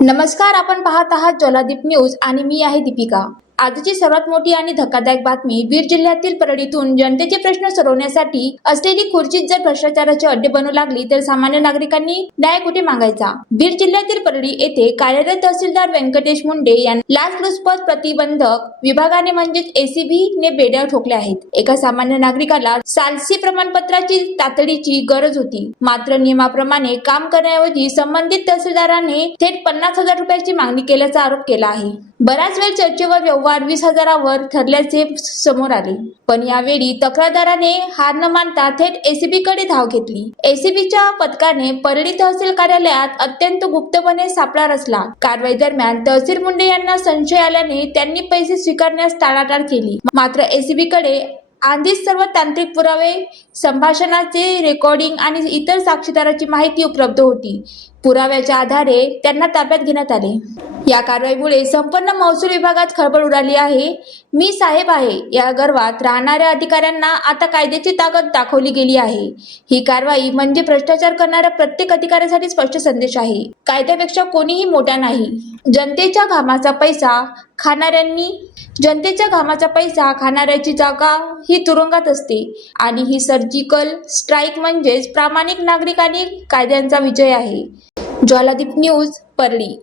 नमस्कार, आपण पाहत आहात ज्वालादीप न्यूज आणि मी आहे दीपिका। आजची सर्वात मोठी आणि धक्कादायक बातमी बीड जिल्ह्यातील परळीतून जनतेचे प्रश्न सोडवण्यासाठी असलेली खुर्चीच जर भ्रष्टाचाराचे अड्डे बनू लागली तर सामान्य नागरिकांनी न्याय कुठे मागायचा। बीड जिल्ह्यातील परळी येथे कार्यरत तहसीलदार व्यंकटेश मुंडे यांना लाचलुचपत प्रतिबंधक विभागाने म्हणजेच एसीबी ने बेड्या ठोकल्या आहेत। एका सामान्य नागरिकाला सालसी प्रमाणपत्राची तातडीची गरज होती, मात्र नियमाप्रमाणे काम करण्याऐवजी संबंधित तहसीलदाराने थेट 50,000 रुपयाची मागणी केल्याचा आरोप केला आहे। बराच वेळ चर्चेवर व्यवहार 20,000वर ठरल्याचे समोर आले, पण यावेळी तक्रारदाराने हार न मानता थेट एसीबी कडे धाव घेतली। एसीबीच्या पथकाने परळी तहसील कार्यालयात अत्यंत गुप्तपणे सापळा रचला। कारवाई दरम्यान तहसील मुंडे यांना संशय आल्याने त्यांनी पैसे स्वीकारण्यास टाळाटाळ केली, मात्र एसीबी कडे आधीच सर्व तांत्रिक पुरावे, संभाषणाचे रेकॉर्डिंग आणि इतर साक्षीदाराची माहिती उपलब्ध होती। पुराव्याच्या आधारे त्यांना ताब्यात घेण्यात आले। या कारवाईमुळे संपूर्ण महसूल विभागात खळबळ उडाली आहे। मी साहेब आहे या गर्वात राहणाऱ्या अधिकाऱ्यांना आता कायद्याची ताकद दाखवली गेली आहे। ही कारवाई म्हणजे भ्रष्टाचार करणाऱ्या प्रत्येक अधिकाऱ्यासाठी स्पष्ट संदेश आहे, कायद्यापेक्षा कोणीही मोठा नाही। जनतेच्या घामाचा पैसा खाणाऱ्याची जागा ही तुरुंगात असते आणि ही सर्जिकल स्ट्राईक म्हणजेच प्रामाणिक नागरिक आणि कायद्यांचा विजय आहे। ज्वालादीप न्यूज, परळी।